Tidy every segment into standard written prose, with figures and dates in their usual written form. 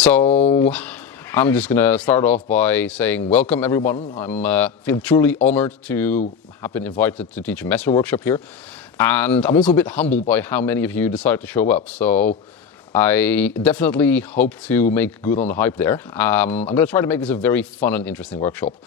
So I'm just going to start off by saying welcome everyone. I feel truly honored to have been invited to teach a master workshop here. And I'm also a bit humbled by how many of you decided to show up. So I definitely hope to make good on the hype there. I'm going to try to make this a very fun and interesting workshop.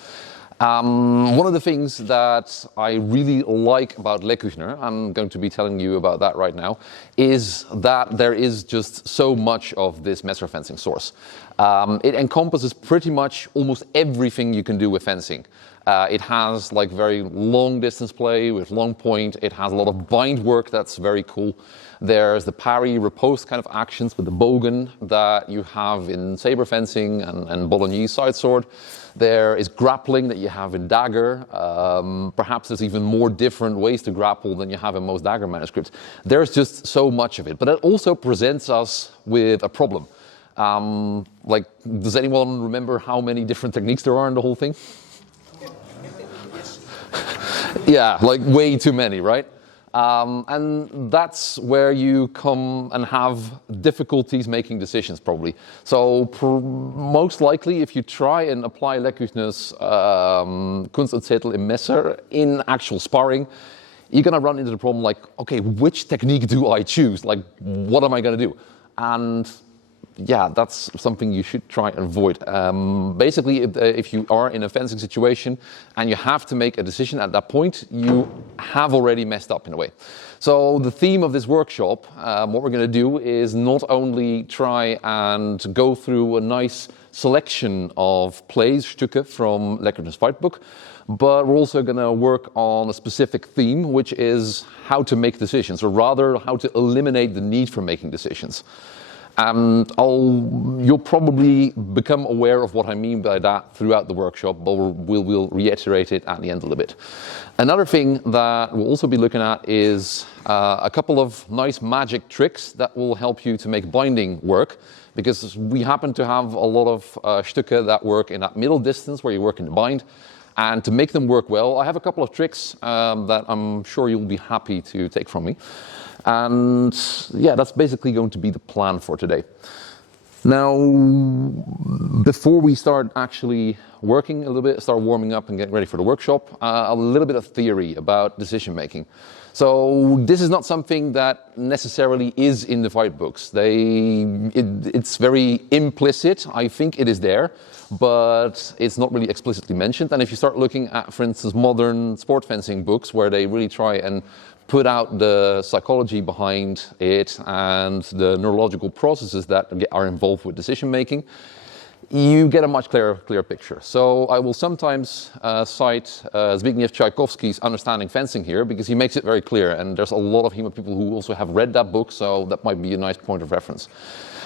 One of the things that I really like about Lecküchner, I'm going to be telling you about that right now, is that there is just so much of this messer fencing source. It encompasses pretty much almost everything you can do with fencing. It has like very long distance play with long point. It has a lot of bind work that's very cool. There's the parry, riposte kind of actions with the bogan that you have in saber fencing and Bolognese side sword. There is grappling that you have in dagger. Perhaps there's even more different ways to grapple than you have in most dagger manuscripts. There's just so much of it, but it also presents us with a problem. Does anyone remember how many different techniques there are in the whole thing? Yeah, like way too many, right? And that's where you come and have difficulties making decisions, probably. So most likely, if you try and apply Lecküchner's Kunst und Zettel im Messer in actual sparring, you're going to run into the problem like, okay, which technique do I choose? Like, what am I going to do? And yeah, that's something you should try and avoid. Basically, if you are in a fencing situation and you have to make a decision at that point, you have already messed up in a way. So the theme of this workshop, what we're going to do is not only try and go through a nice selection of plays, Stücke from Lecküchner's fightbook, but we're also going to work on a specific theme, which is how to make decisions, or rather how to eliminate the need for making decisions. You'll probably become aware of what I mean by that throughout the workshop, but we'll reiterate it at the end a little bit. Another thing that we'll also be looking at is a couple of nice magic tricks that will help you to make binding work, because we happen to have a lot of Stücke that work in that middle distance where you work in the bind. And to make them work well, I have a couple of tricks that I'm sure you'll be happy to take from me. And yeah, that's basically going to be the plan for today. Now, before we start actually working a little bit, start warming up and getting ready for the workshop, a little bit of theory about decision making. So this is not something that necessarily is in the fight books. It's very implicit. I think it is there, but it's not really explicitly mentioned. And if you start looking at, for instance, modern sport fencing books where they really try and put out the psychology behind it and the neurological processes that are involved with decision making, you get a much clearer picture. So I will sometimes cite Zbigniew Tchaikovsky's Understanding Fencing here, because he makes it very clear, and there's a lot of people who also have read that book, so that might be a nice point of reference.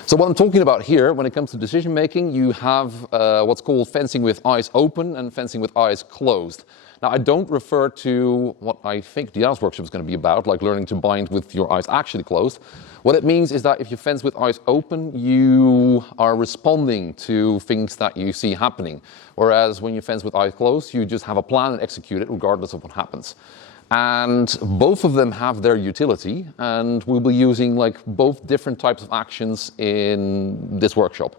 So what I'm talking about here, when it comes to decision making, you have what's called fencing with eyes open and fencing with eyes closed. Now, I don't refer to what I think Diana's workshop is going to be about, like learning to bind with your eyes actually closed. What it means is that if you fence with eyes open, you are responding to things that you see happening. Whereas when you fence with eyes closed, you just have a plan and execute it regardless of what happens. And both of them have their utility, and we'll be using like both different types of actions in this workshop.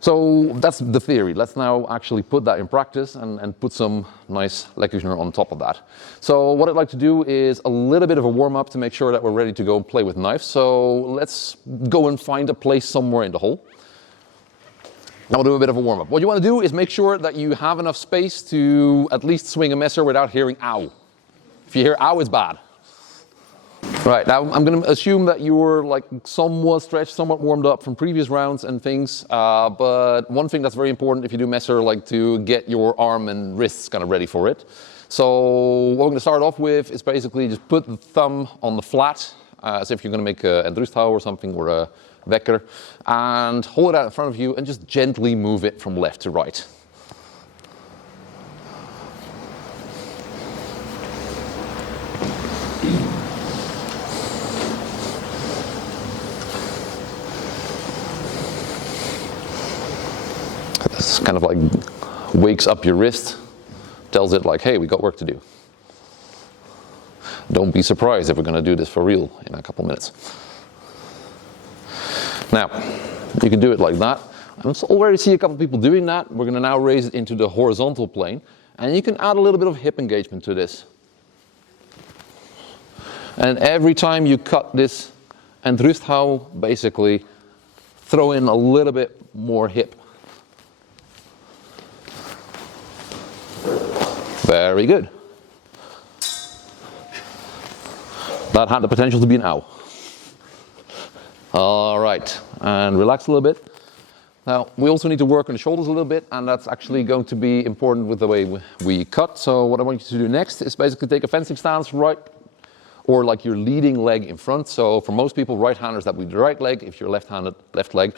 So that's the theory. Let's now actually put that in practice and put some nice Lecküchner on top of that. So what I'd like to do is a little bit of a warm-up to make sure that we're ready to go and play with knives. So let's go and find a place somewhere in the hole. Now we'll do a bit of a warm-up. What you want to do is make sure that you have enough space to at least swing a messer without hearing ow. If you hear ow, it's bad. Right, now I'm going to assume that you were like somewhat stretched, somewhat warmed up from previous rounds and things, but one thing that's very important if you do messer, like to get your arm and wrists kind of ready for it. So what we're going to start off with is basically just put the thumb on the flat, as if you're going to make a Endrusthau or something, or a Wecker, and hold it out in front of you and just gently move it from left to right. This kind of like wakes up your wrist, tells it like, hey, we got work to do. Don't be surprised if we're going to do this for real in a couple minutes. Now, You can do it like that. I already see a couple of people doing that. We're going to now raise it into the horizontal plane. And you can add a little bit of hip engagement to this. And every time you cut this and rusthau, basically throw in a little bit more hip. Very good. That had the potential to be an ow. All right, and relax a little bit. Now, we also need to work on the shoulders a little bit, and that's actually going to be important with the way we cut. So what I want you to do next is basically take a fencing stance, right, or like your leading leg in front. So for most people, right-handers, that would be the right leg. If you're left-handed, left leg.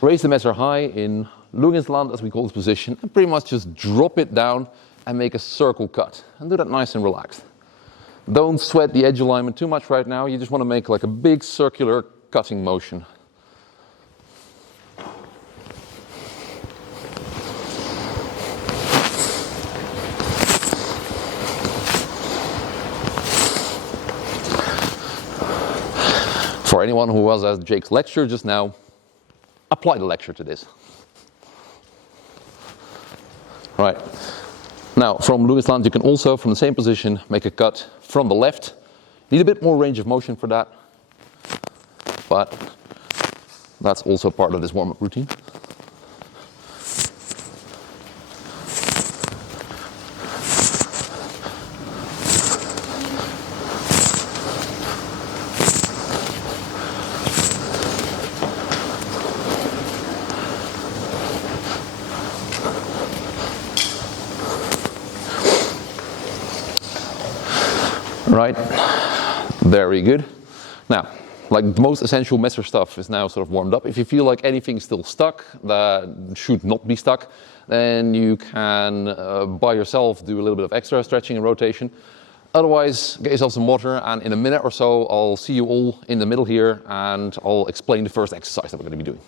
Raise the messer high in Lugensland, as we call this position, and pretty much just drop it down and make a circle cut. And do that nice and relaxed. Don't sweat the edge alignment too much right now. You just want to make like a big circular cutting motion. For anyone who was at Jake's lecture just now, apply the lecture to this. Right. Now, from Lugensland, you can also, from the same position, make a cut from the left. Need a bit more range of motion for that, but that's also part of this warm-up routine. Right, very good. Now, like the most essential messer stuff is now sort of warmed up. If you feel like anything's still stuck, that should not be stuck, then you can, by yourself, do a little bit of extra stretching and rotation. Otherwise, get yourself some water, and in a minute or so, I'll see you all in the middle here, and I'll explain the first exercise that we're going to be doing.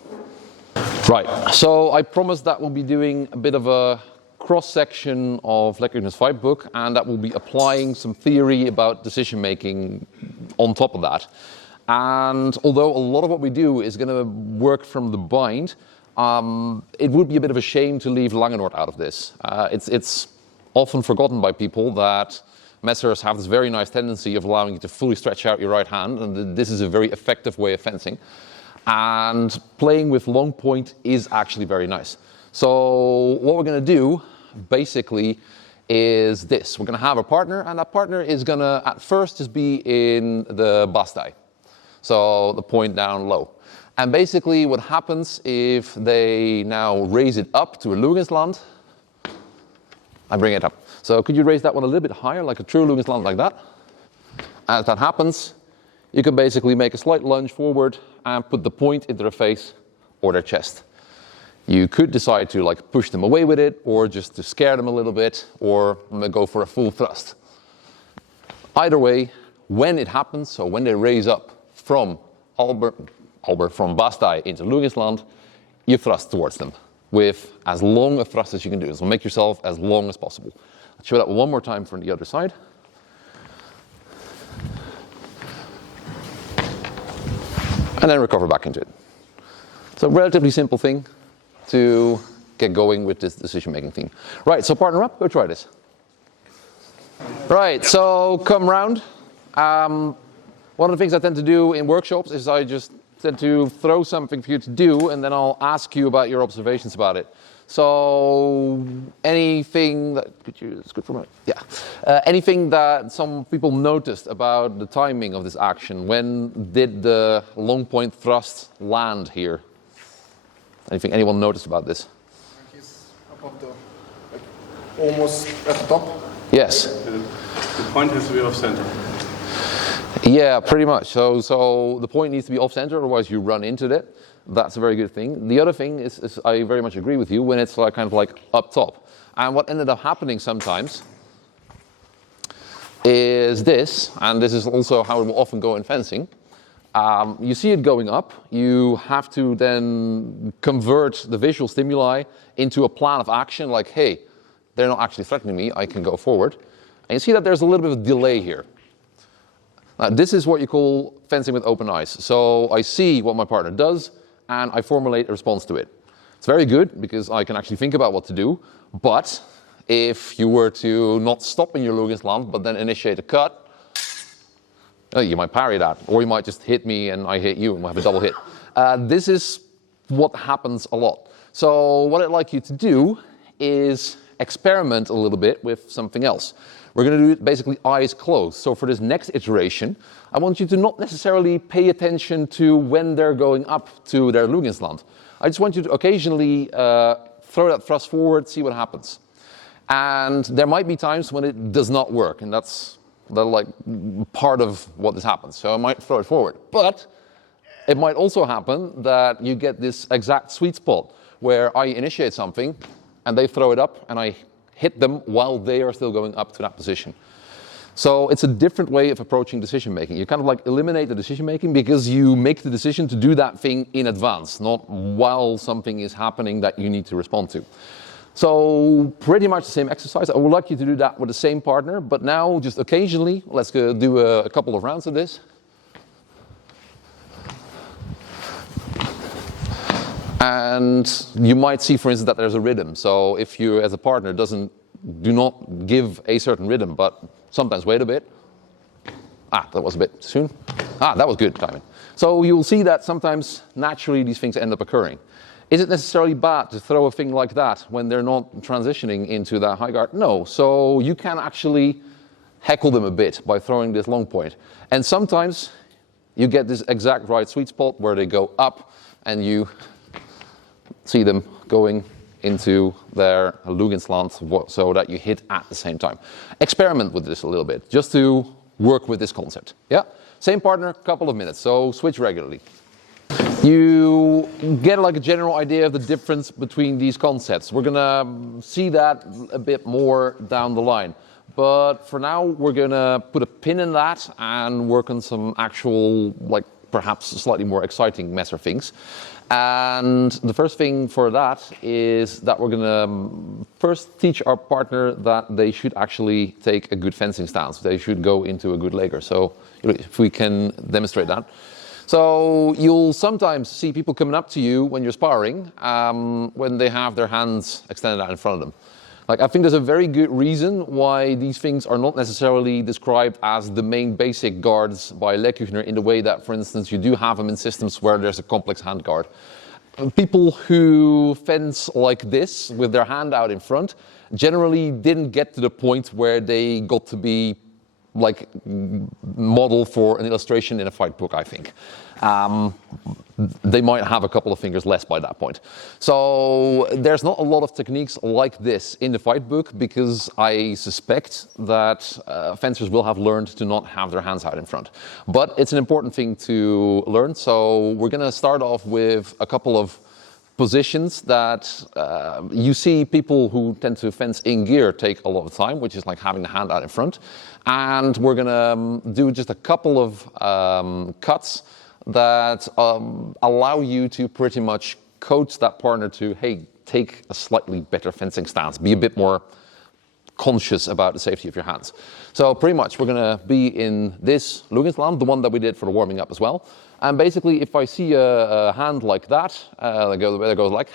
Right, so I promised that we'll be doing a bit of a cross-section of Lecküchner's fightbook, and that will be applying some theory about decision making on top of that. And although a lot of what we do is going to work from the bind, it would be a bit of a shame to leave Langenort out of this. It's often forgotten by people that messers have this very nice tendency of allowing you to fully stretch out your right hand, and this is a very effective way of fencing. And playing with long point is actually very nice. So what we're going to do basically is this. We're going to have a partner, and that partner is going to at first just be in the bastai, so the point down low. And basically what happens if they now raise it up to a Lugensland, I bring it up. So could you raise that one a little bit higher, like a true Lugensland, like that? As that happens, you can basically make a slight lunge forward and put the point into their face or their chest. You could decide to like push them away with it, or just to scare them a little bit, or go for a full thrust. Either way, when it happens, so when they raise up from from bastai into Lugensland, you thrust towards them with as long a thrust as you can do. So make yourself as long as possible. I'll show that one more time from the other side. And then recover back into it. So relatively simple thing to get going with this decision-making thing. Right, so partner up, go try this. Right, so come round. One of the things I tend to do in workshops is I just tend to throw something for you to do, and then I'll ask you about your observations about it. So anything that, it's good for a minute. Yeah. Anything that some people noticed about the timing of this action. When did the long point thrust land here? Anything anyone noticed about this? He's above the, like, almost at the top. Yes. The point has to be off center. Yeah, pretty much. So the point needs to be off center, otherwise you run into it. That's a very good thing. The other thing is I very much agree with you, when it's like kind of like up top. And what ended up happening sometimes is this, and this is also how it will often go in fencing. You see it going up, you have to then convert the visual stimuli into a plan of action, like, hey, they're not actually threatening me, I can go forward. And you see that there's a little bit of delay here. Now, this is what you call fencing with open eyes. So I see what my partner does, and I formulate a response to it. It's very good because I can actually think about what to do, but if you were to not stop in your Lugensland but then initiate a cut, you might parry that, or you might just hit me and I hit you and we'll have a double hit. This is what happens a lot. So what I'd like you to do is experiment a little bit with something else. We're going to do it basically eyes closed. So for this next iteration, I want you to not necessarily pay attention to when they're going up to their Lugensland. I just want you to occasionally throw that thrust forward, see what happens. And there might be times when it does not work, and that's like part of what this happens. So I might throw it forward. But it might also happen that you get this exact sweet spot where I initiate something and they throw it up and I hit them while they are still going up to that position. So it's a different way of approaching decision making. You kind of like eliminate the decision making because you make the decision to do that thing in advance, not while something is happening that you need to respond to. So pretty much the same exercise. I would like you to do that with the same partner, but now just occasionally, let's go do a couple of rounds of this. And you might see, for instance, that there's a rhythm. So if you, as a partner, do not give a certain rhythm, but sometimes wait a bit. That was a bit soon. That was good timing. So you'll see that sometimes naturally these things end up occurring. Is it necessarily bad to throw a thing like that when they're not transitioning into that high guard? No. So you can actually heckle them a bit by throwing this long point. And sometimes you get this exact right sweet spot where they go up and you see them going into their Lugensland so that you hit at the same time. Experiment with this a little bit, just to work with this concept. Yeah? Same partner, couple of minutes, so switch regularly. You get like a general idea of the difference between these concepts. We're gonna see that a bit more down the line. But for now, we're gonna put a pin in that and work on some actual, like perhaps slightly more exciting messer things. And the first thing for that is that we're gonna first teach our partner that they should actually take a good fencing stance. They should go into a good legger. So if we can demonstrate that. So you'll sometimes see people coming up to you when you're sparring when they have their hands extended out in front of them. Like, I think there's a very good reason why these things are not necessarily described as the main basic guards by Lecküchner in the way that, for instance, you do have them in systems where there's a complex hand guard. People who fence like this with their hand out in front generally didn't get to the point where they got to be like model for an illustration in a fight book, I think. They might have a couple of fingers less by that point. So there's not a lot of techniques like this in the fight book because I suspect that fencers will have learned to not have their hands out in front. But it's an important thing to learn, so we're gonna start off with a couple of positions that you see people who tend to fence in gear take a lot of time, which is like having the hand out in front. And we're gonna do just a couple of cuts that allow you to pretty much coach that partner to, hey, take a slightly better fencing stance, be a bit more conscious about the safety of your hands. So pretty much we're gonna be in this Lugensland, the one that we did for the warming up as well. And basically, if I see a hand like that, that goes like,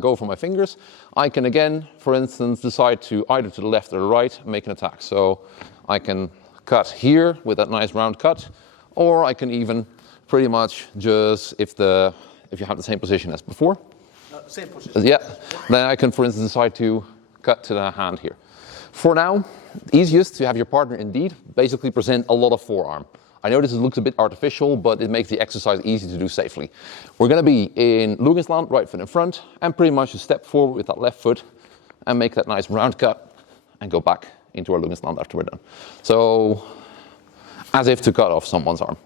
go for my fingers, I can again, for instance, decide to either to the left or the right, make an attack. So I can cut here with that nice round cut, or I can even pretty much just, if you have the same position as before. Same position. Yeah, then I can, for instance, decide to cut to the hand here. For now, easiest to have your partner indeed basically present a lot of forearm. I know this looks a bit artificial, but it makes the exercise easy to do safely. We're going to be in Lugensland, right foot in front, and pretty much just step forward with that left foot and make that nice round cut and go back into our Lugensland after we're done. So, as if to cut off someone's arm.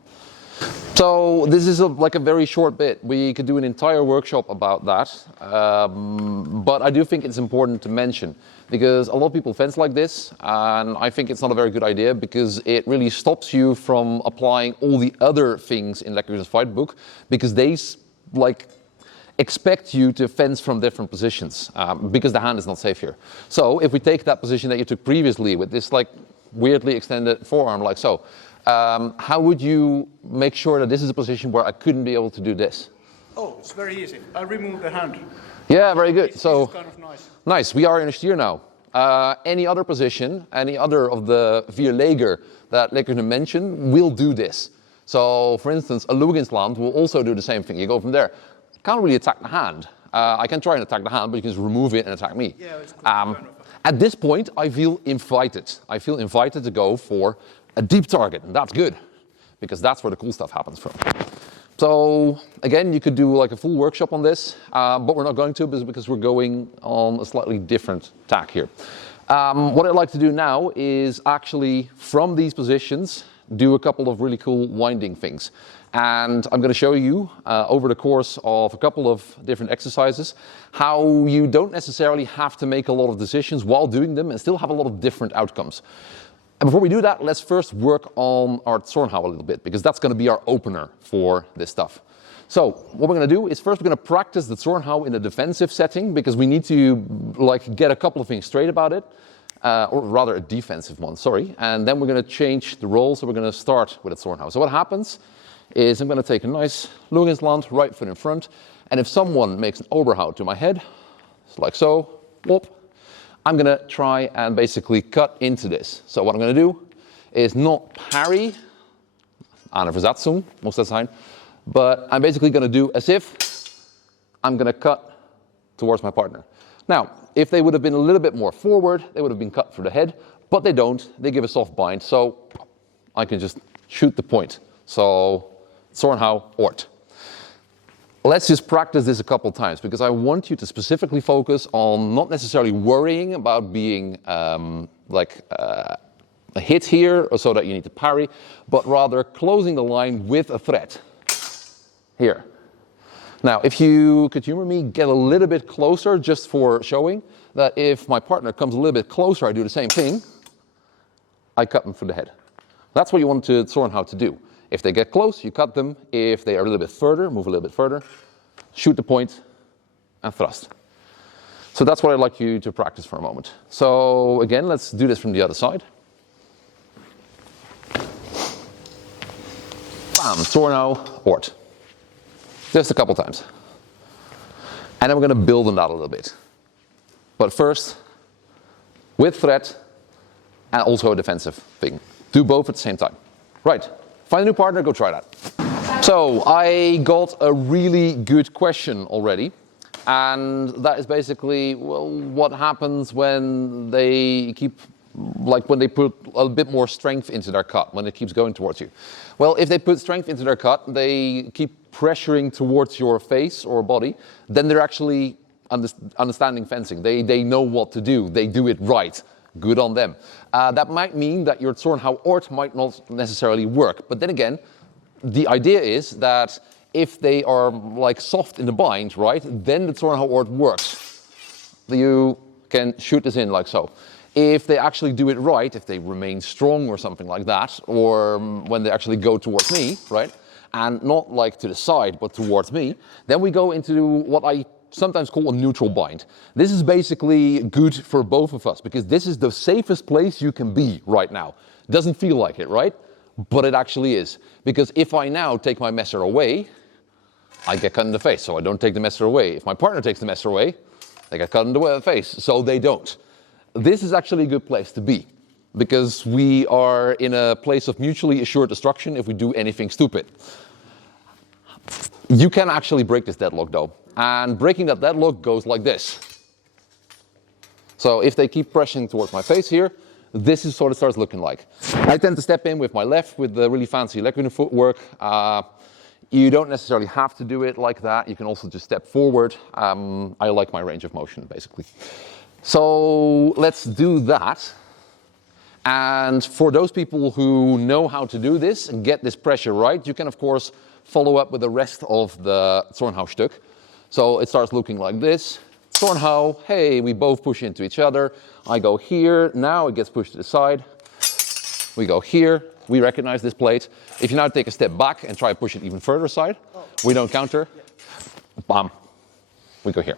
So this is like a very short bit. We could do an entire workshop about that, but I do think it's important to mention because a lot of people fence like this, and I think it's not a very good idea because it really stops you from applying all the other things in Lecküchner's fight book because they like expect you to fence from different positions because the hand is not safe here. So if we take that position that you took previously with this like weirdly extended forearm like so, how would you make sure that this is a position where I couldn't be able to do this? Oh, it's very easy. I remove the hand. Yeah, very good. This So is kind of nice. nice, we are in a steer now. Any other position, any other of the vierleger that Lecküchner mentioned will do this. So for instance, a Luginsland will also do the same thing. You go from there. Can't really attack the hand. I can try and attack the hand, but you can just remove it and attack me. Yeah, it's cool. At this point, I feel invited. I feel invited to go for a deep target, and that's good, because that's where the cool stuff happens from. So again, you could do like a full workshop on this, but we're not going to because we're going on a slightly different tack here. What I'd like to do now is actually, from these positions, do a couple of really cool winding things. And I'm going to show you over the course of a couple of different exercises how you don't necessarily have to make a lot of decisions while doing them and still have a lot of different outcomes. And before we do that, let's first work on our Zornhau a little bit, because that's going to be our opener for this stuff. So what we're going to do is first we're going to practice the Zornhau in a defensive setting, because we need to like get a couple of things straight about it, or rather a defensive one, sorry. And then we're going to change the role, so we're going to start with a Zornhau. So what happens is I'm going to take a nice Luginsland, right foot in front, and if someone makes an oberhau to my head, it's like so, whoop, I'm going to try and basically cut into this. So what I'm going to do is not parry, aan de versatzung, most of the time, but I'm basically going to do as if I'm going to cut towards my partner. Now, if they would have been a little bit more forward, they would have been cut through the head, but they don't. They give a soft bind, so I can just shoot the point. So, Zornhau, Ort. Let's just practice this a couple times, because I want you to specifically focus on not necessarily worrying about being a hit here, or so that you need to parry, but rather closing the line with a threat. Here. Now, if you could humor me, get a little bit closer just for showing that if my partner comes a little bit closer, I do the same thing. I cut them through the head. That's what you want to Zornhau to do. If they get close, you cut them. If they are a little bit further, move a little bit further, shoot the point, and thrust. So that's what I'd like you to practice for a moment. So again, let's do this from the other side. Bam, Zornhau, Ort. Just a couple times. And then we're going to build on that a little bit. But first, with threat and also a defensive thing. Do both at the same time. Right. Find a new partner, go try that. So I got a really good question already. And that is basically, well, what happens when they keep, like when they put a bit more strength into their cut, when it keeps going towards you? Well, if they put strength into their cut, they keep pressuring towards your face or body, then they're actually understanding fencing. They know what to do. They do it right. Good on them. That might mean that your Zornhau Ort might not necessarily work. But then again, the idea is that if they are like soft in the bind, right, then the Zornhau Ort works. You can shoot this in like so. If they actually do it right, if they remain strong or something like that, or when they actually go towards me, right, and not like to the side, but towards me, then we go into what I sometimes call a neutral bind. This is basically good for both of us, because this is the safest place you can be right now. Doesn't feel like it, right? But it actually is. Because if I now take my messer away, I get cut in the face, so I don't take the messer away. If my partner takes the messer away, they get cut in the face, so they don't. This is actually a good place to be, because we are in a place of mutually assured destruction if we do anything stupid. You can actually break this deadlock though. And breaking that deadlock goes like this. So if they keep pressing towards my face here, this is what it starts looking like. I tend to step in with my left with the really fancy Lecküchner footwork. You don't necessarily have to do it like that. You can also just step forward. I like my range of motion, basically. So let's do that. And for those people who know how to do this and get this pressure right, you can, of course, follow up with the rest of the Zornhau Stück. So it starts looking like this. Zornhau, hey, we both push into each other. I go here, now it gets pushed to the side. We go here, we recognize this plate. If you now take a step back and try to push it even further aside, we don't counter. Bam, we go here.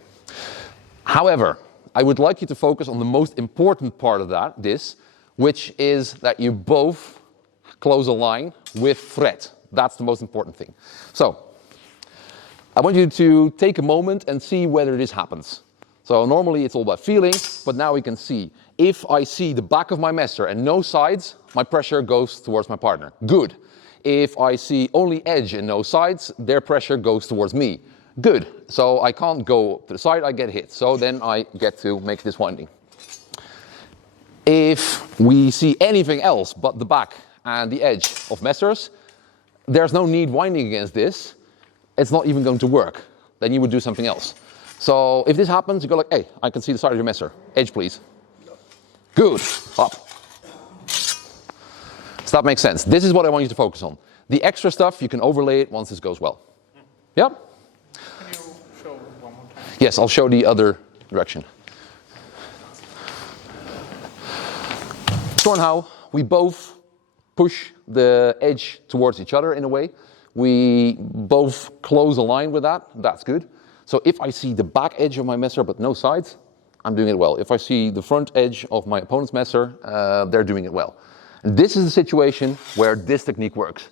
However, I would like you to focus on the most important part of that, which is that you both close a line with threat. That's the most important thing. So, I want you to take a moment and see whether this happens. So normally it's all about feeling, but now we can see. If I see the back of my messer and no sides, my pressure goes towards my partner. Good. If I see only edge and no sides, their pressure goes towards me. Good. So I can't go to the side, I get hit. So then I get to make this winding. If we see anything else but the back and the edge of messers, there's no need winding against this. It's not even going to work. Then you would do something else. So if this happens, you go like, hey, I can see the side of your messer. Edge, please. Good. Up. So that makes sense. This is what I want you to focus on. The extra stuff, you can overlay it once this goes well. Yeah? Can you show one more time? Yes, I'll show the other direction. Somehow, we both push the edge towards each other in a way. We both close a line with that. That's good. So if I see the back edge of my messer but no sides, I'm doing it well. If I see the front edge of my opponent's messer, they're doing it well. And this is the situation where this technique works.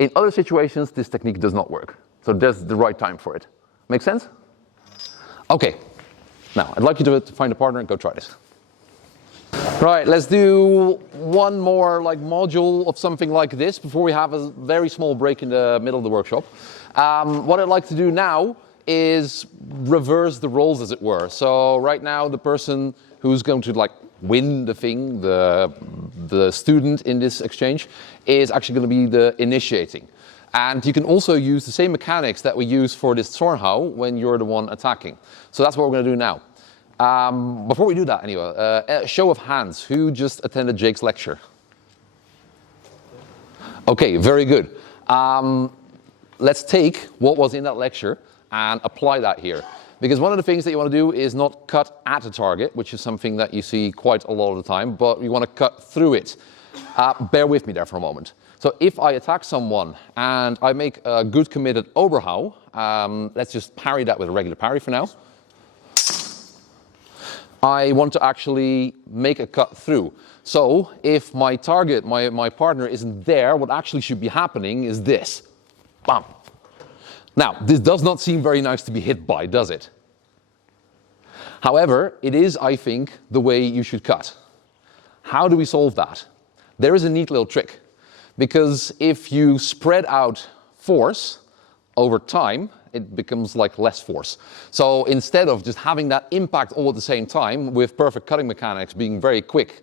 In other situations, this technique does not work. So there's the right time for it. Make sense? Okay. Now, I'd like you to find a partner and go try this. Right, let's do one more module of something like this before we have a very small break in the middle of the workshop. What I'd like to do now is reverse the roles, as it were. So right now, the person who's going to win the thing, the student in this exchange, is actually going to be the initiating. And you can also use the same mechanics that we use for this sorta when you're the one attacking. So that's what we're going to do now. Before we do that, anyway, a show of hands. Who just attended Jake's lecture? Okay, very good. Let's take what was in that lecture and apply that here. Because one of the things that you want to do is not cut at a target, which is something that you see quite a lot of the time, but you want to cut through it. Bear with me there for a moment. So if I attack someone and I make a good committed oberhau, let's just parry that with a regular parry for now. I want to actually make a cut through. So if my target, my partner isn't there, what actually should be happening is this. Bam. Now, this does not seem very nice to be hit by, does it? However, it is, I think, the way you should cut. How do we solve that? There is a neat little trick. Because if you spread out force over time, it becomes less force. So instead of just having that impact all at the same time, with perfect cutting mechanics being very quick,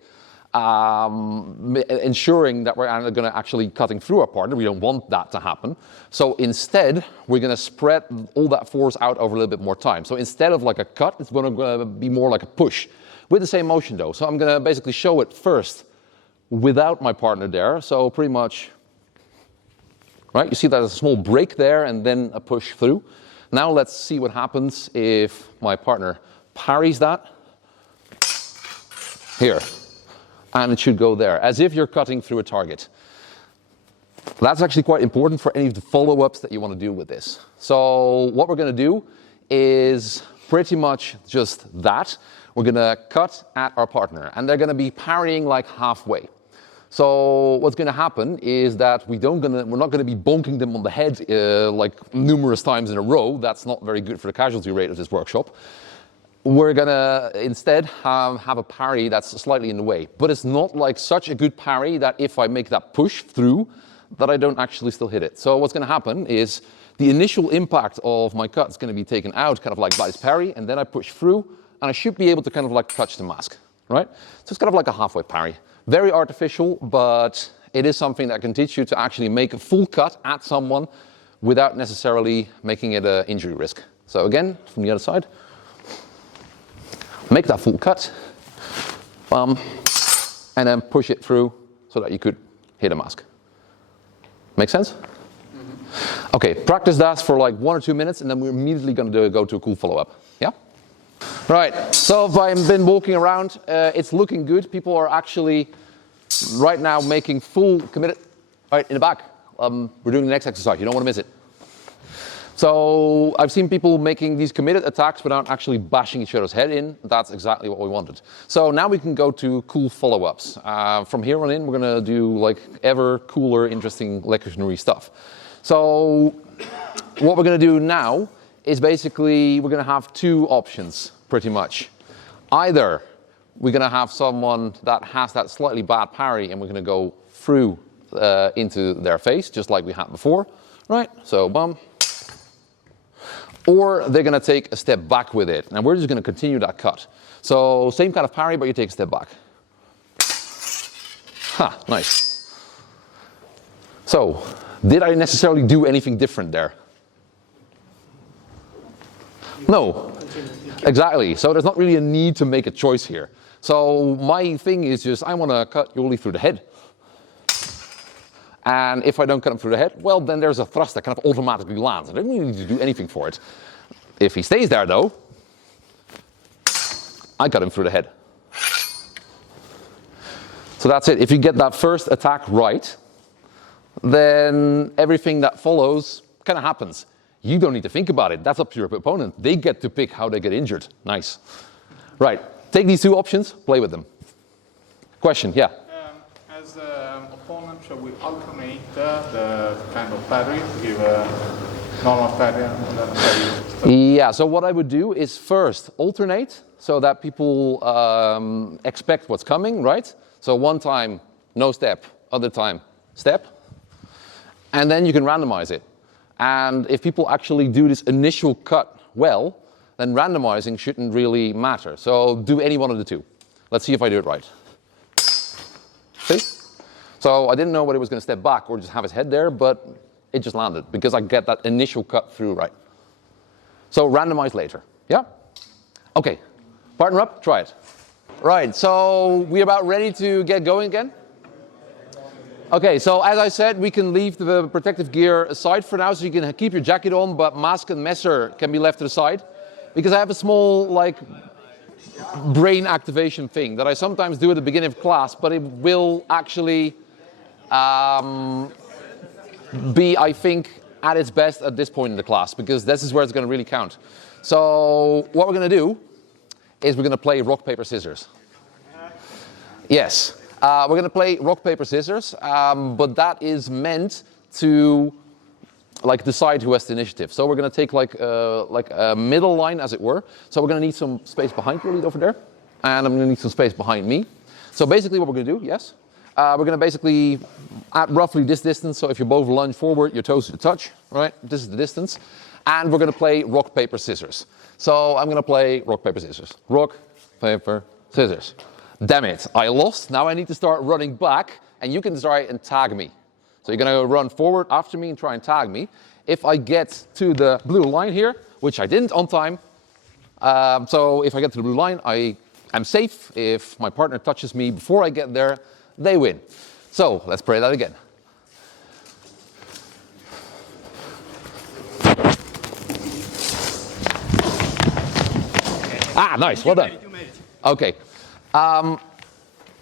ensuring that we're going to actually cutting through our partner, we don't want that to happen. So instead, we're going to spread all that force out over a little bit more time. So instead of a cut, it's going to be more like a push, with the same motion though. So I'm going to basically show it first without my partner there. So pretty much, right? You see there's a small break there and then a push through. Now let's see what happens if my partner parries that. Here. And it should go there, as if you're cutting through a target. That's actually quite important for any of the follow-ups that you want to do with this. So what we're going to do is pretty much just that. We're going to cut at our partner, and they're going to be parrying halfway. So what's going to happen is that we're not going to be bonking them on the head numerous times in a row. That's not very good for the casualty rate of this workshop. We're going to instead have a parry that's slightly in the way. But it's not such a good parry that if I make that push through, that I don't actually still hit it. So what's going to happen is the initial impact of my cut is going to be taken out by this parry, and then I push through, and I should be able to touch the mask, right? So it's a halfway parry. Very artificial, but it is something that can teach you to actually make a full cut at someone without necessarily making it an injury risk. So again, from the other side. Make that full cut, and then push it through so that you could hit a mask. Make sense? Mm-hmm. Okay, practice that for 1 or 2 minutes, and then we're immediately going to go to a cool follow-up. Yeah? Right, so I've been walking around. It's looking good. People are actually right now making full committed. All right, in the back, we're doing the next exercise. You don't want to miss it. So I've seen people making these committed attacks without actually bashing each other's head in. That's exactly what we wanted. So now we can go to cool follow-ups. From here on in, we're going to do ever cooler, interesting Lecküchner stuff. So what we're going to do now is basically we're going to have two options, pretty much. Either we're going to have someone that has that slightly bad parry and we're going to go through into their face, just like we had before, right? So, bum. Or they're going to take a step back with it, and we're just going to continue that cut. So, same kind of parry, but you take a step back. Ha, nice. So, did I necessarily do anything different there? No, exactly. So there's not really a need to make a choice here. So my thing is just, I want to cut Yoli through the head. And if I don't cut him through the head, well, then there's a thrust that kind of automatically lands. I don't really need to do anything for it. If he stays there, though, I cut him through the head. So that's it. If you get that first attack right, then everything that follows kind of happens. You don't need to think about it. That's up to your opponent. They get to pick how they get injured. Nice. Right. Take these two options, play with them. Question, yeah? As an opponent, shall we alternate the kind of parry, give a normal parry and then a parry? Yeah, so what I would do is first alternate so that people expect what's coming, right? So one time, no step, other time, step. And then you can randomize it. And if people actually do this initial cut well, then randomizing shouldn't really matter. So do any one of the two. Let's see if I do it right. See? So I didn't know whether it was going to step back or just have his head there, but it just landed because I get that initial cut through right. So randomize later. Yeah? Okay. Partner up, try it. Right, so we're about ready to get going again. Okay, so as I said, we can leave the protective gear aside for now, so you can keep your jacket on, but mask and messer can be left to the side. Because I have a small, brain activation thing that I sometimes do at the beginning of class, but it will actually be, I think, at its best at this point in the class, because this is where it's going to really count. So what we're going to do is we're going to play rock, paper, scissors. Yes. We're going to play rock, paper, scissors, but that is meant to decide who has the initiative. So we're going to take a middle line, as it were. So we're going to need some space behind you, over there, and I'm going to need some space behind me. So basically what we're going to do, yes, we're going to basically, at roughly this distance, so if you both lunge forward, your toes to touch, right? This is the distance. And we're going to play rock, paper, scissors. So I'm going to play rock, paper, scissors. Rock, paper, scissors. Damn it, I lost. Now I need to start running back, and you can try and tag me. So you're going to run forward after me and try and tag me. If I get to the blue line here, which I didn't on time, so if I get to the blue line, I am safe. If my partner touches me before I get there, they win. So let's play that again. Ah, nice, well done. You made it. Okay.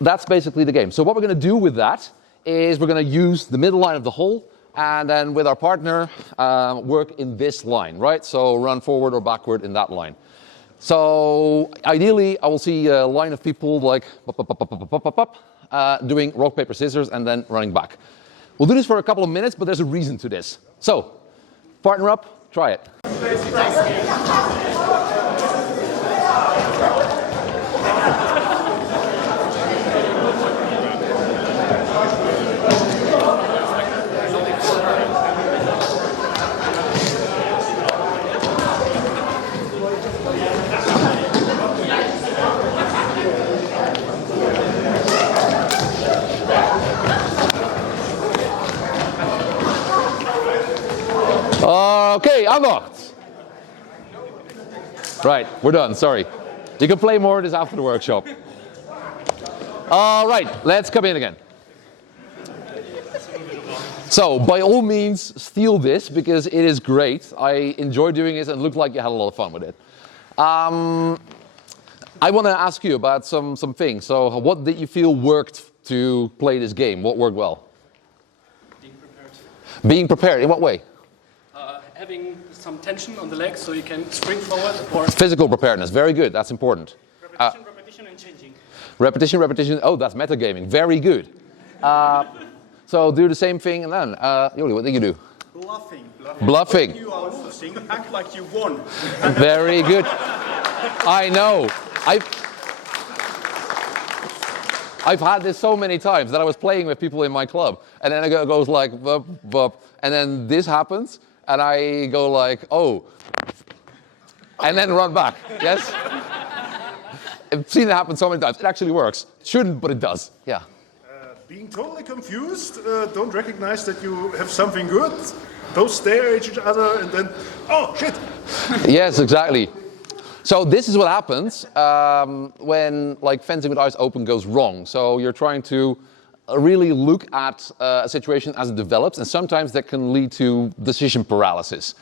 That's basically the game. So what we're going to do with that is we're going to use the middle line of the hole, and then with our partner work in this line, right? So run forward or backward in that line. So ideally, I will see a line of people doing rock, paper, scissors, and then running back. We'll do this for a couple of minutes, but there's a reason to this. So, partner up, try it. Okay, unlocked. Right, we're done, sorry. You can play more of this after the workshop. All right, let's come in again. So, by all means, steal this, because it is great. I enjoy doing it and it looked like you had a lot of fun with it. I want to ask you about some things. So, what did you feel worked to play this game? What worked well? Being prepared. Being prepared, in what way? Having some tension on the legs so you can spring forward or... Physical preparedness, very good, that's important. Repetition and changing. Repetition, oh, that's metagaming, very good. So do the same thing and then, Yoli, what did you do? Bluffing. Bluffing. You are losing, act like you won. Very good. I know. I've had this so many times that I was playing with people in my club, and then it goes like, bup, bup, and then this happens, and I go like, oh, and then run back. Yes? I've seen it happen so many times. It actually works. It shouldn't, but it does. Yeah. Being totally confused, don't recognize that you have something good, both stare at each other, and then, oh, shit! Yes, exactly. So this is what happens when like fencing with eyes open goes wrong. So you're trying to really look at a situation as it develops, and sometimes that can lead to decision paralysis.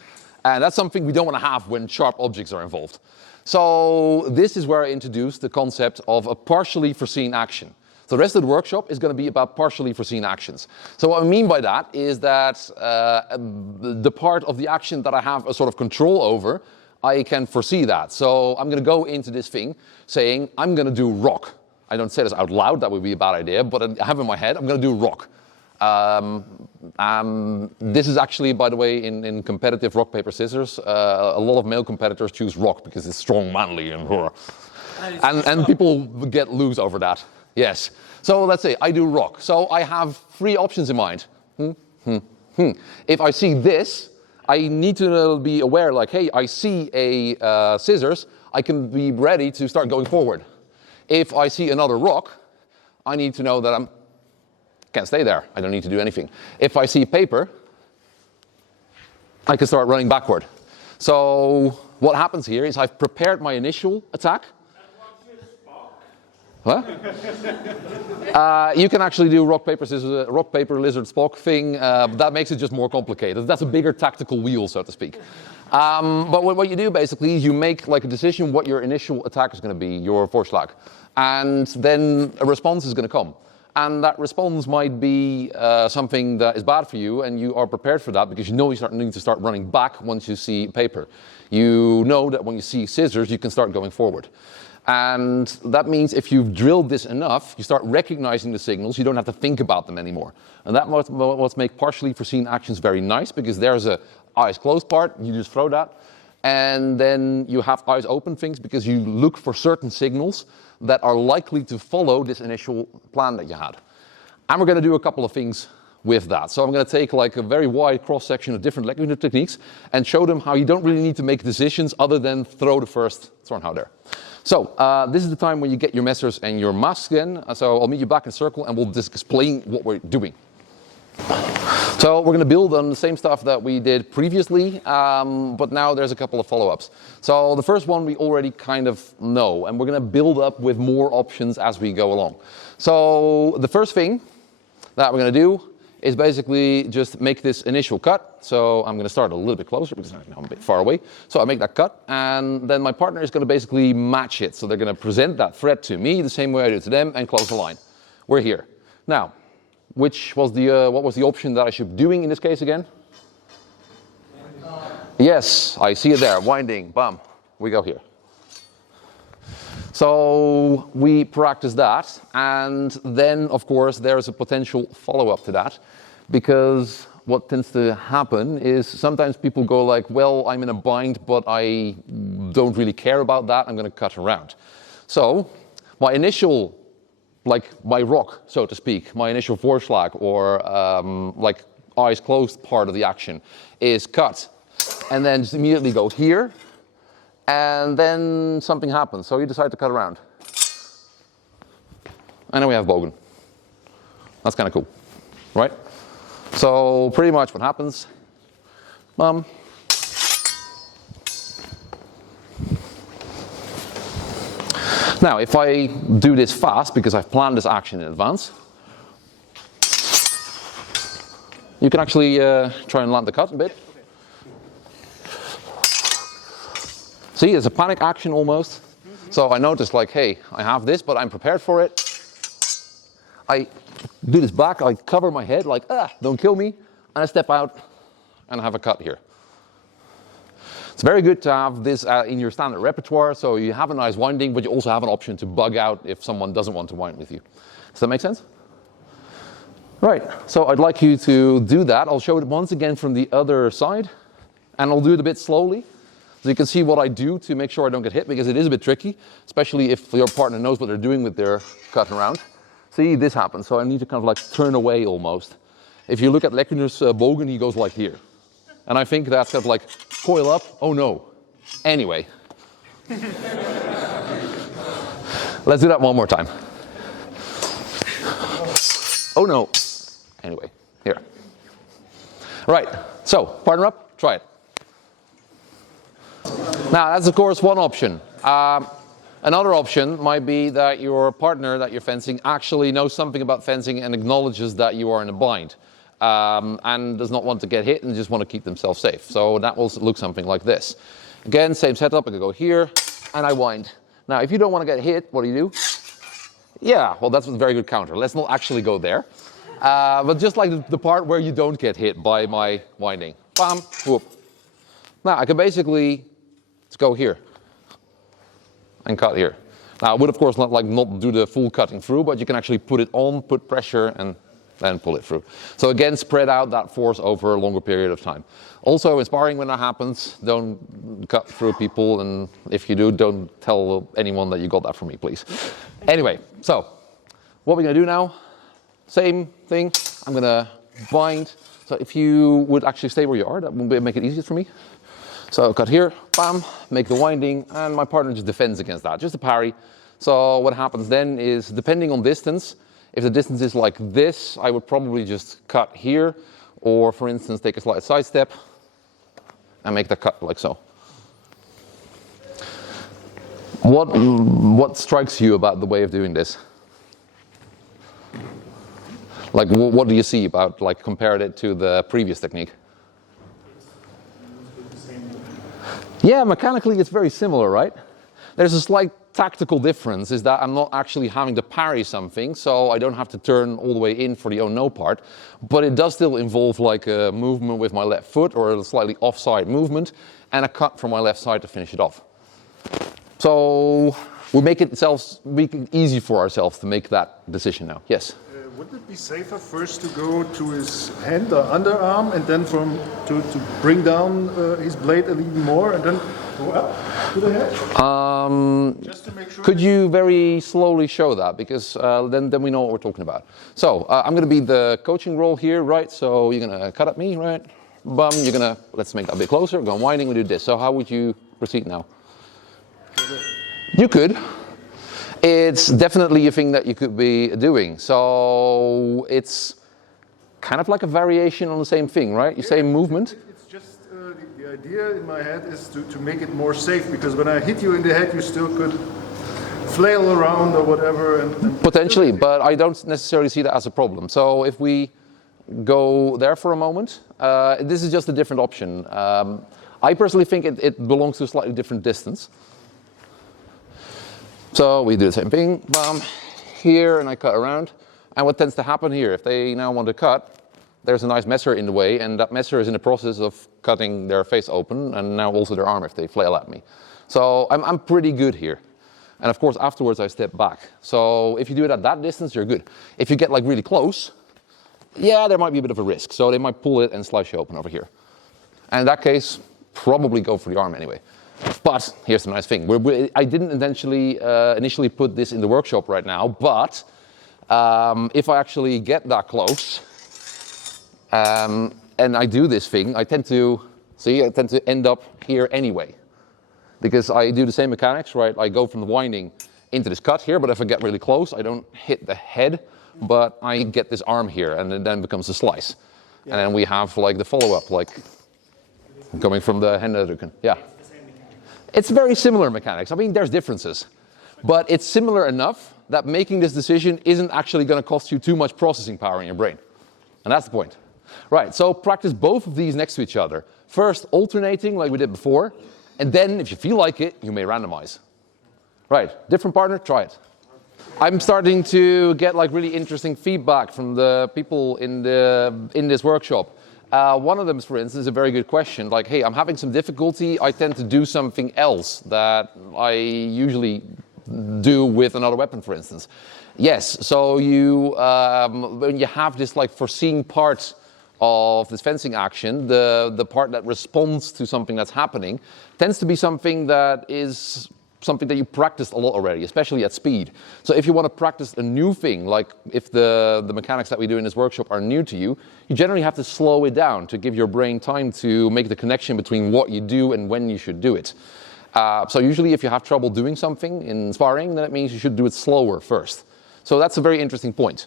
And that's something we don't want to have when sharp objects are involved. So this is where I introduced the concept of a partially foreseen action. So the rest of the workshop is going to be about partially foreseen actions. So what I mean by that is that the part of the action that I have a sort of control over, I can foresee that. So I'm going to go into this thing saying, I'm going to do rock. I don't say this out loud, that would be a bad idea, but I have in my head, I'm going to do rock. This is actually, by the way, in competitive rock, paper, scissors, a lot of male competitors choose rock because it's strong, manly, and people get loose over that. Yes. So let's say I do rock. So I have three options in mind. If I see this, I need to be aware, like, hey, I see a scissors, I can be ready to start going forward. If I see another rock, I need to know that I can't stay there. I don't need to do anything. If I see paper, I can start running backward. So what happens here is I've prepared my initial attack. What? You can actually do rock, paper, scissors, rock, paper, lizard, Spock thing. But that makes it just more complicated. That's a bigger tactical wheel, so to speak. But what you do basically is you make like a decision what your initial attack is going to be, your Vorschlag. And then a response is going to come. And that response might be something that is bad for you, and you are prepared for that because you know you need to start running back once you see paper. You know that when you see scissors, you can start going forward. And that means if you've drilled this enough, you start recognizing the signals, you don't have to think about them anymore. And that what makes partially foreseen actions very nice, because there's a eyes closed part, you just throw that. And then you have eyes open things because you look for certain signals that are likely to follow this initial plan that you had. And we're going to do a couple of things with that. So I'm going to take like a very wide cross-section of different Lecküchner techniques and show them how you don't really need to make decisions other than throw the first Zornhau there. So this is the time when you get your messers and your masks again. So I'll meet you back in a circle and we'll just explain what we're doing. So we're going to build on the same stuff that we did previously, but now there's a couple of follow-ups. So the first one we already kind of know, and we're going to build up with more options as we go along. So the first thing that we're going to do is basically just make this initial cut. So I'm going to start a little bit closer because I'm a bit far away. So I make that cut, and then my partner is going to basically match it. So they're going to present that thread to me the same way I do to them and close the line. We're here. Now, what was the option that I should be doing in this case again? Yes, I see it there, winding, bam, we go here. So we practice that, and then of course there's a potential follow-up to that, because what tends to happen is sometimes people go like, well, I'm in a bind, but I don't really care about that, I'm going to cut around. So my initial, like my rock, so to speak, my initial Vorschlag or like eyes closed part of the action is cut, and then just immediately go here, and then something happens, so you decide to cut around. And then we have Bogen. That's kind of cool, right? So pretty much what happens, now if I do this fast, because I've planned this action in advance, you can actually try and land the cut a bit. See, it's a panic action almost. So I notice like, hey, I have this, but I'm prepared for it. I do this back, I cover my head like, don't kill me. And I step out and I have a cut here. It's very good to have this in your standard repertoire, so you have a nice winding, but you also have an option to bug out if someone doesn't want to wind with you. Does that make sense? Right, so I'd like you to do that. I'll show it once again from the other side, and I'll do it a bit slowly, so you can see what I do to make sure I don't get hit, because it is a bit tricky, especially if your partner knows what they're doing with their cut around. See, this happens, so I need to kind of like turn away almost. If you look at Lecküchner's bogen, he goes like here. And I think that's kind of like, coil up, oh no. Anyway. Let's do that one more time. Oh no. Anyway, here. Right, so partner up, try it. Now that's of course one option. Another option might be that your partner that you're fencing actually knows something about fencing and acknowledges that you are in a bind. And does not want to get hit and just want to keep themselves safe. So that will look something like this. Again, same setup, I could go here and I wind. Now if you don't want to get hit, what do? Yeah, well that's a very good counter. Let's not actually go there. But just like the part where you don't get hit by my winding. Bam, whoop. Now I can basically just go here and cut here. Now I would of course not do the full cutting through, but you can actually put it on, put pressure and then pull it through. So again, spread out that force over a longer period of time. Also in sparring, when that happens, don't cut through people, and if you do, don't tell anyone that you got that from me, please. Anyway, so what we're gonna do now, same thing, I'm gonna bind. So if you would actually stay where you are, that would make it easier for me. So cut here, bam, make the winding, and my partner just defends against that, just a parry. So what happens then is, depending on distance, if the distance is like this, I would probably just cut here, or for instance, take a slight side step and make the cut like so. What strikes you about the way of doing this? Like, what do you see about, like, compared it to the previous technique? Yeah, mechanically it's very similar, right? There's a slight tactical difference, is that I'm not actually having to parry something, so I don't have to turn all the way in for the oh no part, but it does still involve like a movement with my left foot, or a slightly offside movement, and a cut from my left side to finish it off. So we make it easy for ourselves to make that decision now. Yes? Wouldn't it be safer first to go to his hand or underarm, and then to bring down his blade a little more, and then go up to the head? Just to make sure. Could you very slowly show that? Because then we know what we're talking about. So I'm going to be the coaching role here, right? So you're going to cut at me, right? Bum, you're going to, let's make that a bit closer. We're going winding, we do this. So how would you proceed now? You could. It's definitely a thing that you could be doing. So it's kind of like a variation on the same thing, right? You say movement. It's just the idea in my head is to make it more safe, because when I hit you in the head, you still could flail around or whatever. And potentially, but I don't necessarily see that as a problem. So if we go there for a moment, this is just a different option. I personally think it belongs to a slightly different distance. So we do the same thing, bam, here, and I cut around. And what tends to happen here, if they now want to cut, there's a nice messer in the way, and that messer is in the process of cutting their face open, and now also their arm if they flail at me. So I'm pretty good here. And of course, afterwards I step back. So if you do it at that distance, you're good. If you get like really close, yeah, there might be a bit of a risk. So they might pull it and slice you open over here. And in that case, probably go for the arm anyway. But here's the nice thing. I didn't initially put this in the workshop right now, but if I actually get that close and I do this thing, I tend to end up here anyway. Because I do the same mechanics, right? I go from the winding into this cut here, but if I get really close, I don't hit the head, but I get this arm here, and it then becomes a slice. Yeah. And then we have like the follow-up, like coming from the händerücken. Yeah. It's very similar mechanics. I mean, there's differences, but it's similar enough that making this decision isn't actually going to cost you too much processing power in your brain. And that's the point. Right, so practice both of these next to each other. First, alternating like we did before, and then if you feel like it, you may randomize. Right, different partner, try it. I'm starting to get like really interesting feedback from the people in this workshop. One of them is, for instance, a very good question, like, hey, I'm having some difficulty, I tend to do something else that I usually do with another weapon, for instance. Yes, so when you have this like foreseen part of this fencing action, the part that responds to something that's happening tends to be something that is something that you practiced a lot already, especially at speed. So if you want to practice a new thing, like if the mechanics that we do in this workshop are new to you, you generally have to slow it down to give your brain time to make the connection between what you do and when you should do it. So usually if you have trouble doing something in sparring, then it means you should do it slower first. So that's a very interesting point.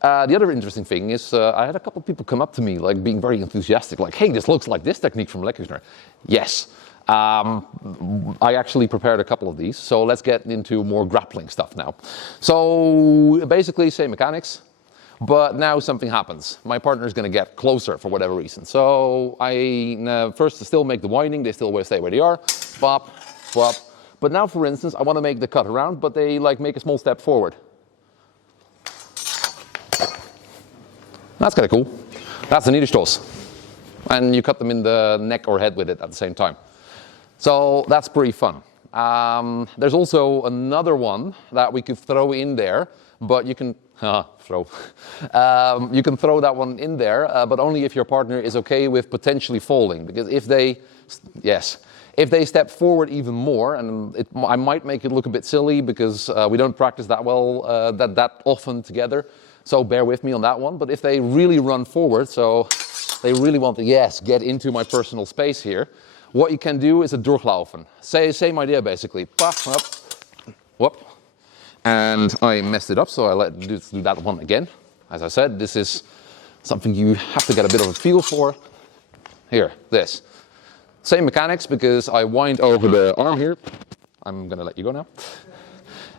The other interesting thing is I had a couple of people come up to me like being very enthusiastic, like, hey, this looks like this technique from Lecküchner. Yes. I actually prepared a couple of these, so let's get into more grappling stuff now. So basically same mechanics, but now something happens. My partner is going to get closer for whatever reason. So I first still make the winding, they still stay where they are, bop, bop. But now, for instance, I want to make the cut around, but they like make a small step forward. That's kind of cool. That's a Niederstoß. And you cut them in the neck or head with it at the same time. So that's pretty fun. There's also another one that we could throw in there, but you can you can throw that one in there, but only if your partner is okay with potentially falling. Because if they step forward even more, and I might make it look a bit silly because we don't practice that well, that often together. So bear with me on that one. But if they really run forward, so they really want to, get into my personal space here, what you can do is a durchlaufen. Same idea basically. Paf, up, whoop. And I messed it up, so I do that one again. As I said, this is something you have to get a bit of a feel for. Here, this. Same mechanics because I wind over the arm here. I'm going to let you go now.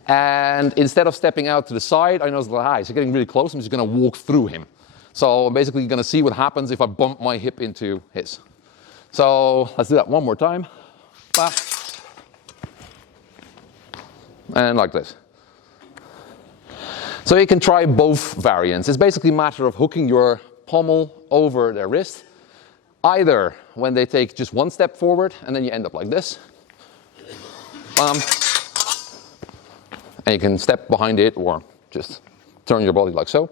And instead of stepping out to the side, I know he's getting really close. I'm just going to walk through him. So I'm basically going to see what happens if I bump my hip into his. So let's do that one more time. Bah. And like this. So you can try both variants. It's basically a matter of hooking your pommel over their wrist, either when they take just one step forward and then you end up like this. And you can step behind it or just turn your body like so.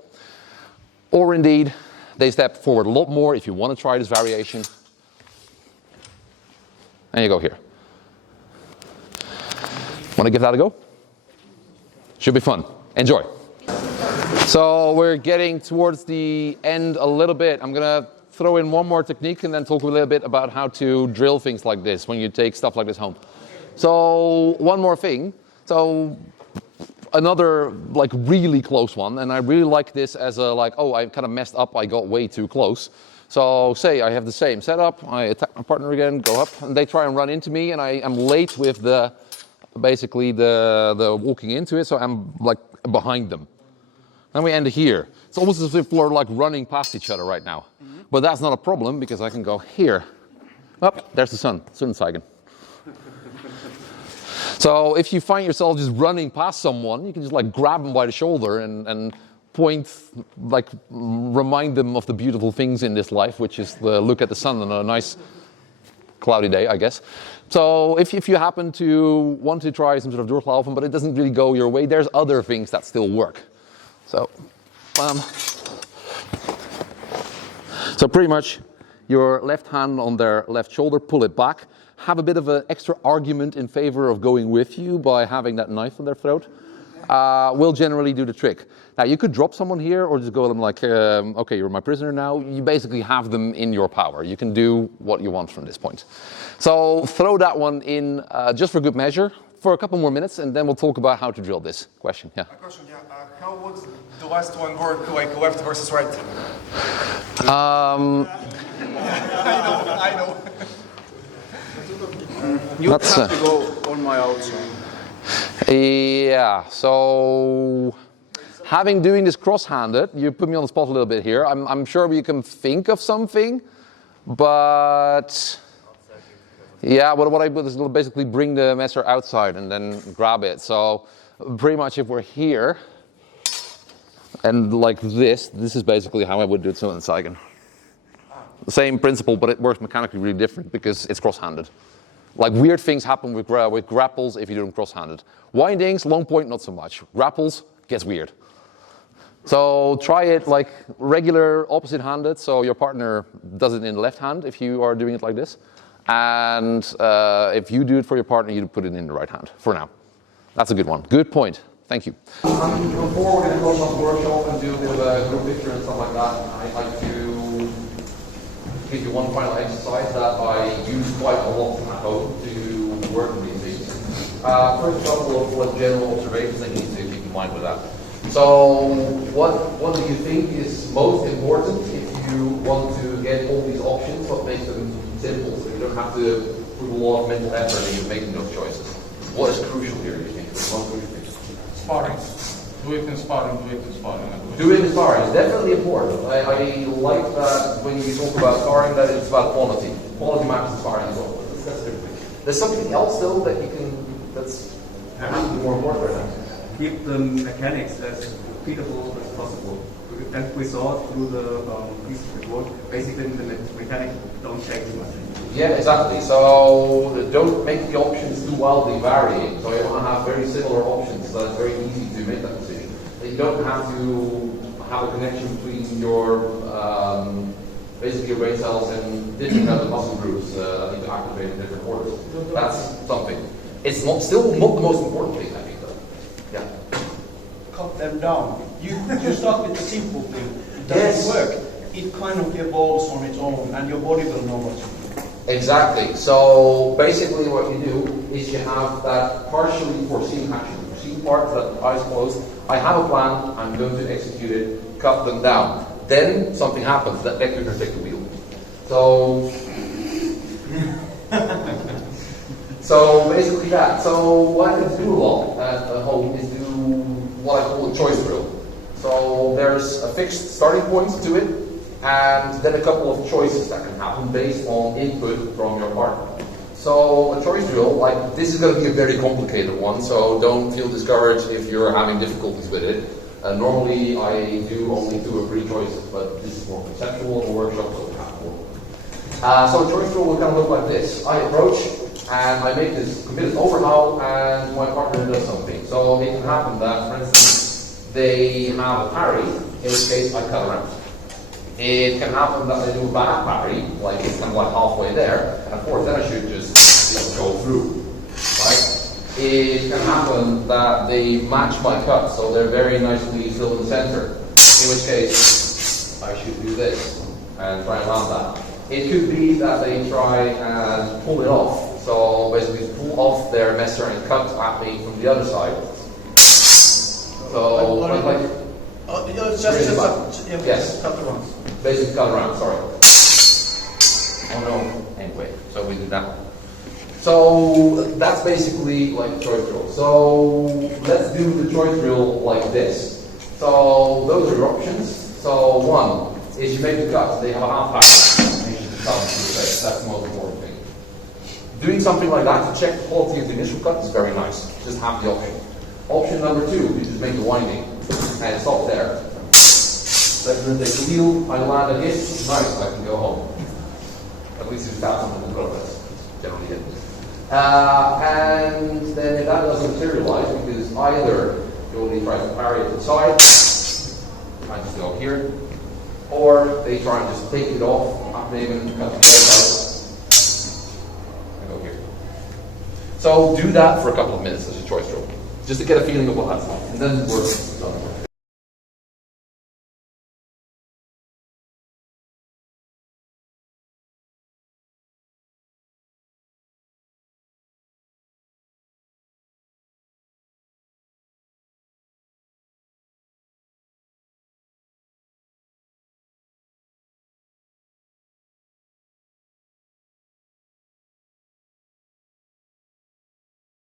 Or indeed, they step forward a lot more if you want to try this variation. And you go here. Want to give that a go? Should be fun. Enjoy. So we're getting towards the end a little bit. I'm going to throw in one more technique and then talk a little bit about how to drill things like this when you take stuff like this home. So one more thing. So another like really close one, and I really like this as a like, oh, I kind of messed up, I got way too close. So say I have the same setup, I attack my partner again, go up, and they try and run into me, and I am late with basically the walking into it, so I'm like behind them. Then we end here. It's almost as if we're like running past each other right now. Mm-hmm. But that's not a problem because I can go here. Up, there's the sun, Sonnenzeigen. So if you find yourself just running past someone, you can just like grab them by the shoulder and point, like remind them of the beautiful things in this life, which is the look at the sun on a nice cloudy day, I guess. So if you happen to want to try some sort of durchlaufen, but it doesn't really go your way, there's other things that still work. So pretty much your left hand on their left shoulder, pull it back. Have a bit of an extra argument in favor of going with you by having that knife on their throat. Will generally do the trick. Now you could drop someone here or just go to them like, okay, you're my prisoner now. You basically have them in your power. You can do what you want from this point. So throw that one in just for good measure for a couple more minutes, and then we'll talk about how to drill this. Question, yeah. How would the last one work, like left versus right? I know. You have to go on my outside. Yeah, so doing this cross-handed, you put me on the spot a little bit here. I'm sure we can think of something, but yeah, what I do is basically bring the messer outside and then grab it. So pretty much if we're here and like this is basically how I would do it Sonnenzeigen. The same principle, but it works mechanically really different because it's cross-handed. Like weird things happen with grapples if you do them cross-handed. Windings, long point, not so much. Grapples gets weird. So try it like regular opposite-handed, so your partner does it in the left hand if you are doing it like this. And if you do it for your partner, you put it in the right hand, for now. That's a good one. Good point. Thank you. Before we're going to close off the workshop and do a bit of a group picture and stuff like that, I'd like to give you one final exercise that I use quite a lot at home to work with these things. First, a couple of general observations that you need to keep in mind with that. So, what do you think is most important if you want to get all these options? What makes them simple so you don't have to put a lot of mental effort into making those choices? What is crucial here, do you think? What do you think? Sparring. Do it in sparring, do it in sparring. Do it in sparring is definitely important. I like that when you talk about sparring that it's about quality. Quality matters in sparring as well. That's different. There's something else though that you can, that's more important right now. Keep the mechanics as repeatable as possible. And we saw through the piece of the work, basically the mechanics don't change too much. Yeah, exactly. So don't make the options too wildly varying. So you want to have very similar options so it's very easy to make that decision. You don't have to have a connection between your basically your brain cells and different kinds of muscle groups that need to activate in different orders. That's something. It's still not the most important thing, I think, though. Yeah. Cut them down. You start with the simple thing. It doesn't work. It kind of evolves on its own, and your body will know what to do. Exactly. So basically, what you do is you have that partially foreseen action. The foreseen part, that eyes closed. I have a plan. I'm going to execute it. Cut them down. Then something happens. That Lecküchner take the wheel. So. So basically that. So what I can do a lot at home is do what I call a choice drill. So there's a fixed starting point to it, and then a couple of choices that can happen based on input from your partner. So a choice drill, like this is going to be a very complicated one, so don't feel discouraged if you're having difficulties with it. Normally I do only 2 or 3 choices, but this is more conceptual in the workshop, so we have more. So a choice drill will kind of look like this. I approach, and I make this committed oberhau, and my partner does something. So it can happen that, for instance, they have a parry, in which case I cut around. It can happen that they do a bad parry, like it's kind of like halfway there, and of course then I should just go through, right? It can happen that they match my cut, so they're very nicely still in the center, in which case I should do this and try around that. It could be that they try and pull it off, so basically pull off their messer and cut at me from the other side. So, yes, cut around. Basically cut around, sorry. Oh no, anyway, so we do that one. So that's basically like a choice drill. So let's do the choice drill like this. So those are your options. So one is you make the cut, they have a half pass. And you should cut to the face. That's the most important thing. Doing something like that to check the quality of the initial cut is very nice. Just have the option. Option number 2, you just make the winding and stop there. Then take the wheel, I land a hit, nice, I can go home. At least it's got something to go with, generally it. And then if that doesn't materialize, because either you only try to parry at the side, I just go here, or they try and just take it off, I'm even cut the sides, and go here. So do that for a couple of minutes as a choice drill, just to get a feeling of what that's like, and then we're done.